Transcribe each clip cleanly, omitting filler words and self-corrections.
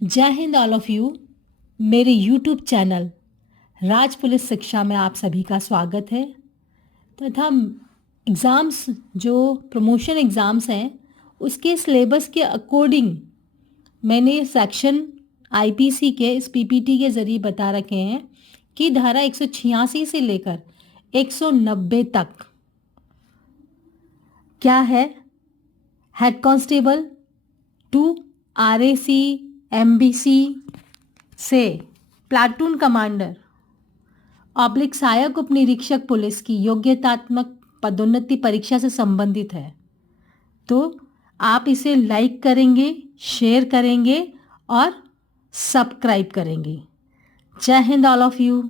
जय Hind all of you. मेरे YouTube channel राज police शिक्षा में आप सभी का स्वागत है तथा एग्ज़ाम्स जो प्रमोशन एग्ज़ाम्स हैं उसके सिलेबस के अकॉर्डिंग मैंने सेक्शन आईपीसी के इस पीपीटी के ज़रिए बता रखे हैं कि धारा 186 से लेकर 190 तक क्या है। Head constable to RAC MBC से प्लाटून कमांडर ऑब्लिक सहायक उप निरीक्षक पुलिस की योग्यतात्मक पदोन्नति परीक्षा से संबंधित है। तो आप इसे लाइक करेंगे, शेयर करेंगे और सब्सक्राइब करेंगे। जय Hind all of you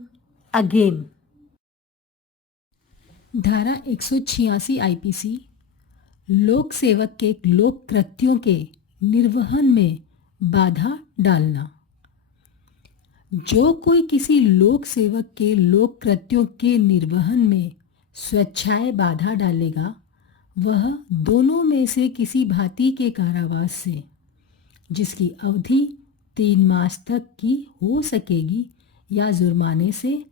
again. धारा 186 आईपीसी लोक सेवक के लोक कृत्यों के निर्वहन में बाधा डालना। जो कोई किसी लोक सेवक के लोक कृत्यों के निर्वहन में स्वेच्छाएं बाधा डालेगा वह दोनों में से किसी भांति के कारावास से, जिसकी अवधि 3 मास तक की हो सकेगी, या जुर्माने से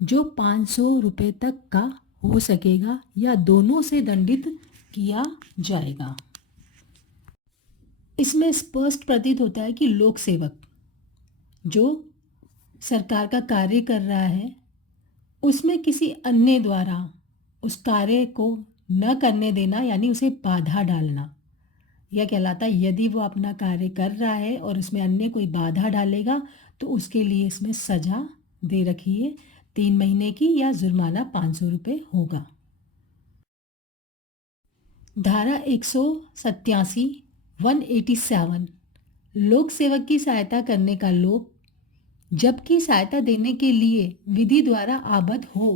जो 500 रुपये तक का हो सकेगा, या दोनों से दंडित किया जाएगा। इसमें स्पष्ट प्रतीत होता है कि लोक सेवक जो सरकार का कार्य कर रहा है उसमें किसी अन्य द्वारा उस कार्य को न करने देना, यानी उसे बाधा डालना, यह कहलाता है। यदि वो अपना कार्य कर रहा है और उसमें अन्य कोई बाधा डालेगा तो उसके लिए इसमें सजा दे रखी है 3 महीने की, या जुर्माना 500 रुपये होगा। धारा 187 187 लोक सेवक की सहायता करने का लोक जबकि सहायता देने के लिए विधि द्वारा आबद्ध हो।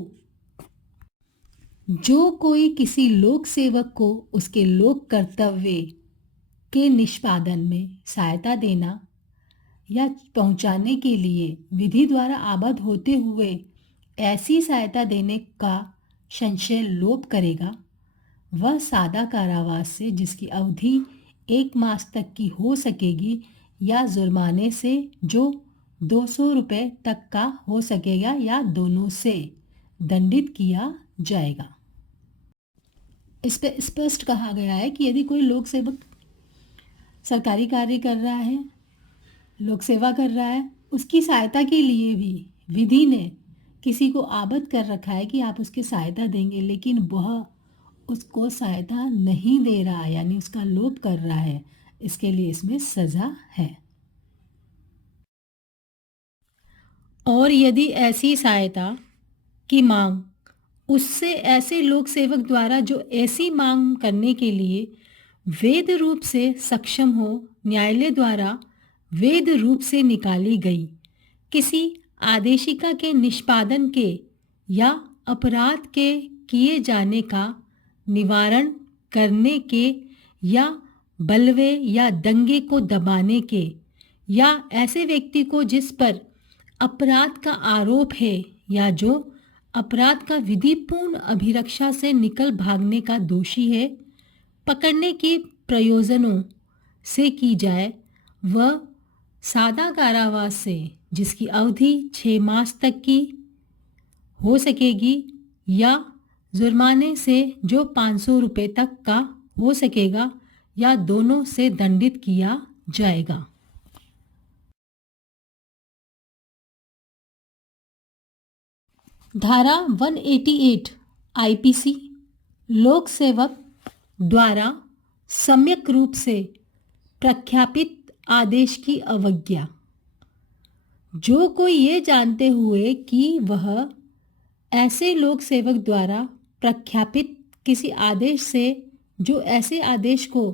जो कोई किसी लोक सेवक को उसके लोक कर्तव्य के निष्पादन में सहायता देना या पहुंचाने के लिए विधि द्वारा आबद्ध होते हुए ऐसी सहायता देने का संशय लोप करेगा, वह सादा कारावास से, जिसकी अवधि 1 मास तक की हो सकेगी, या जुर्माने से जो 200 रुपये तक का हो सकेगा, या दोनों से दंडित किया जाएगा। इस पे स्पष्ट कहा गया है कि यदि कोई लोक सेवक सरकारी कार्य कर रहा है, लोक सेवा कर रहा है, उसकी सहायता के लिए भी विधि ने किसी को आबद्ध कर रखा है कि आप उसकी सहायता देंगे, लेकिन वह उसको सहायता नहीं दे रहा, यानी उसका लोप कर रहा है, इसके लिए इसमें सजा है। और यदि ऐसी सहायता की मांग उससे ऐसे लोक सेवक द्वारा जो ऐसी मांग करने के लिए वैध रूप से सक्षम हो, न्यायालय द्वारा वैध रूप से निकाली गई किसी आदेशिका के निष्पादन के या अपराध के किए जाने का निवारण करने के, या बलवे या दंगे को दबाने के, या ऐसे व्यक्ति को जिस पर अपराध का आरोप है या जो अपराध का विधिपूर्ण अभिरक्षा से निकल भागने का दोषी है, पकड़ने के प्रयोजनों से की जाए, वह सादा कारावास से, जिसकी अवधि 6 मास तक की हो सकेगी, या जुर्माने से जो 500 रुपये तक का हो सकेगा, या दोनों से दंडित किया जाएगा। धारा 188 आईपीसी लोक सेवक द्वारा सम्यक रूप से प्रख्यापित आदेश की अवज्ञा। जो कोई ये जानते हुए कि वह ऐसे लोक सेवक द्वारा प्रख्यापित किसी आदेश से, जो ऐसे आदेश को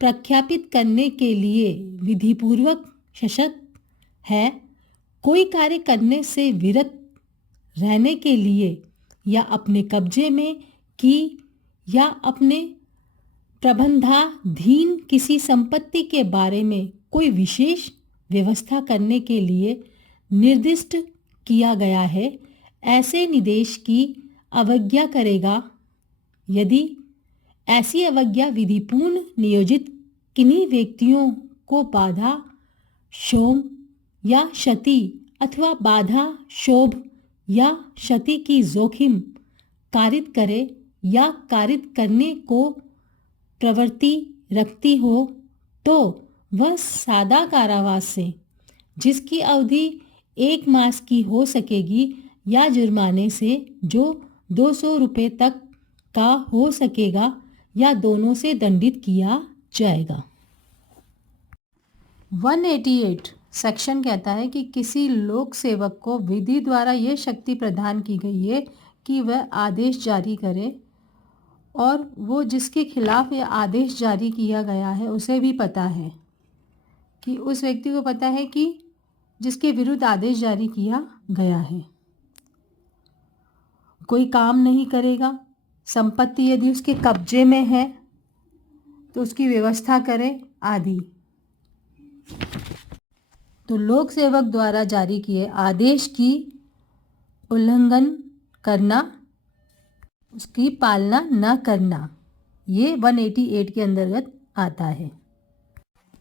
प्रख्यापित करने के लिए विधिपूर्वक सशक्त है, कोई कार्य करने से विरत रहने के लिए, या अपने कब्जे में की या अपने प्रबंधाधीन किसी संपत्ति के बारे में कोई विशेष व्यवस्था करने के लिए निर्दिष्ट किया गया है, ऐसे निर्देश की अवज्ञा करेगा। यदि ऐसी अवज्ञा विधिपूर्ण नियोजित किन्हीं व्यक्तियों को बाधा शोम या क्षति अथवा बाधा, शोभ या क्षति की जोखिम कारित करे या कारित करने को प्रवृत्ति रखती हो तो वह सादा कारावास से, जिसकी अवधि 1 मास की हो सकेगी, या जुर्माने से जो 200 रुपये तक का हो सकेगा, या दोनों से दंडित किया जाएगा। 188 सेक्शन कहता है कि किसी लोक सेवक को विधि द्वारा यह शक्ति प्रदान की गई है कि वह आदेश जारी करे, और वो जिसके खिलाफ यह आदेश जारी किया गया है उसे भी पता है, कि उस व्यक्ति को पता है कि जिसके विरुद्ध आदेश जारी किया गया है। कोई काम नहीं करेगा, संपत्ति यदि उसके कब्जे में है तो उसकी व्यवस्था करे आदि। तो लोक सेवक द्वारा जारी किए आदेश की उल्लंघन करना, उसकी पालना न करना, ये 188 के अंतर्गत आता है।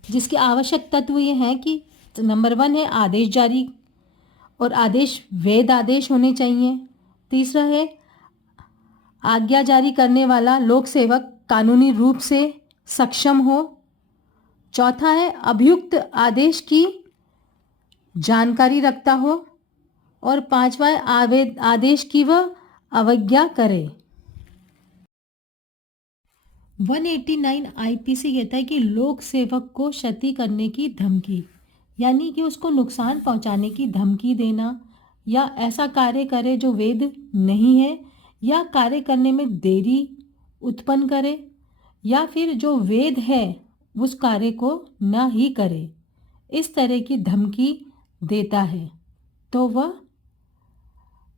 जिसके आवश्यक तत्व ये हैं कि नंबर 1 है आदेश जारी, और आदेश वैध आदेश होने चाहिए। तीसरा है आज्ञा जारी करने वाला लोक सेवक कानूनी रूप से सक्षम हो। चौथा है अभियुक्त आदेश की जानकारी रखता हो, और पांचवा है आदेश की वह अवज्ञा करे। 189 आईपीसी कहता है कि लोक सेवक को क्षति करने की धमकी, यानी कि उसको नुकसान पहुंचाने की धमकी देना, या ऐसा कार्य करे जो वैध नहीं है, या कार्य करने में देरी उत्पन्न करे, या फिर जो वैध है उस कार्य को न ही करे, इस तरह की धमकी देता है तो वह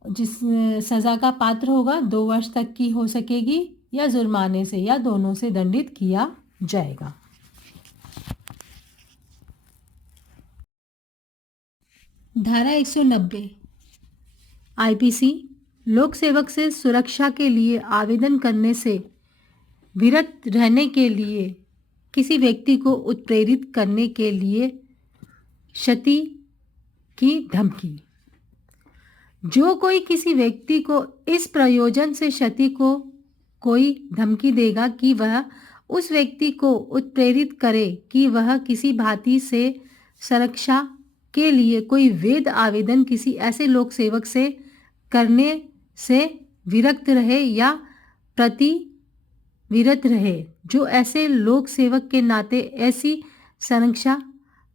जिस सज़ा का पात्र होगा 2 वर्ष तक की हो सकेगी, या जुर्माने से या दोनों से दंडित किया जाएगा। धारा 190 आईपीसी लोक सेवक से सुरक्षा के लिए आवेदन करने से विरत रहने के लिए किसी व्यक्ति को उत्प्रेरित करने के लिए क्षति की धमकी। जो कोई किसी व्यक्ति को इस प्रयोजन से क्षति को कोई धमकी देगा कि वह उस व्यक्ति को उत्प्रेरित करे कि वह किसी भांति से सुरक्षा के लिए कोई वैध आवेदन किसी ऐसे लोक सेवक से करने से विरक्त रहे या प्रतिविरत रहे, जो ऐसे लोक सेवक के नाते ऐसी संरक्षा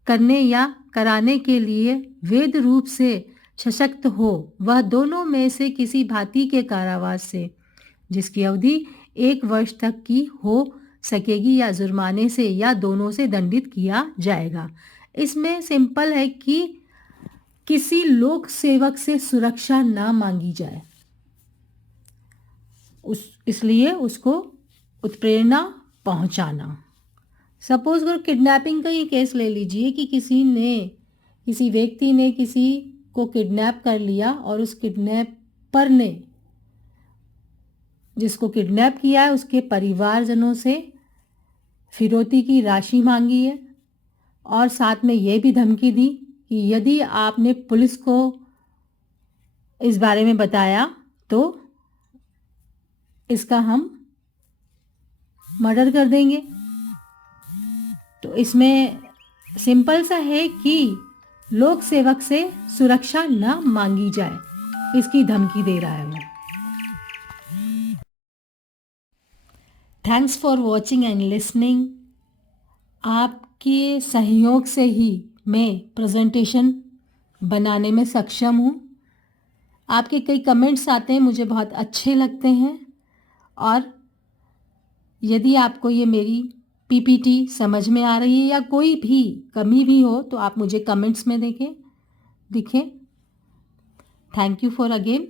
करने या कराने के लिए वैध रूप से सशक्त हो, वह दोनों में से किसी भांति के कारावास से, जिसकी अवधि 1 वर्ष तक की हो सकेगी, या जुर्माने से या दोनों से दंडित किया जाएगा। इसमें सिंपल है कि किसी लोक सेवक से सुरक्षा ना मांगी जाए, इसलिए उसको उत्प्रेरणा पहुंचाना। सपोज अगर किडनैपिंग का ही केस ले लीजिए कि किसी व्यक्ति ने किसी को किडनैप कर लिया, और उस किडनैपर ने जिसको किडनैप किया है उसके परिवारजनों से फिरौती की राशि मांगी है, और साथ में यह भी धमकी दी कि यदि आपने पुलिस को इस बारे में बताया तो इसका हम मर्डर कर देंगे। तो इसमें सिंपल सा है कि लोक सेवक से सुरक्षा न मांगी जाए, इसकी धमकी दे रहा है वो। Thanks for watching and listening. आपके सहयोग से ही मैं प्रेजेंटेशन बनाने में सक्षम हूँ। आपके कई कमेंट्स आते हैं, मुझे बहुत अच्छे लगते हैं, और यदि आपको ये मेरी पीपीटी समझ में आ रही है या कोई भी कमी भी हो तो आप मुझे कमेंट्स में दिखें। Thank you for again.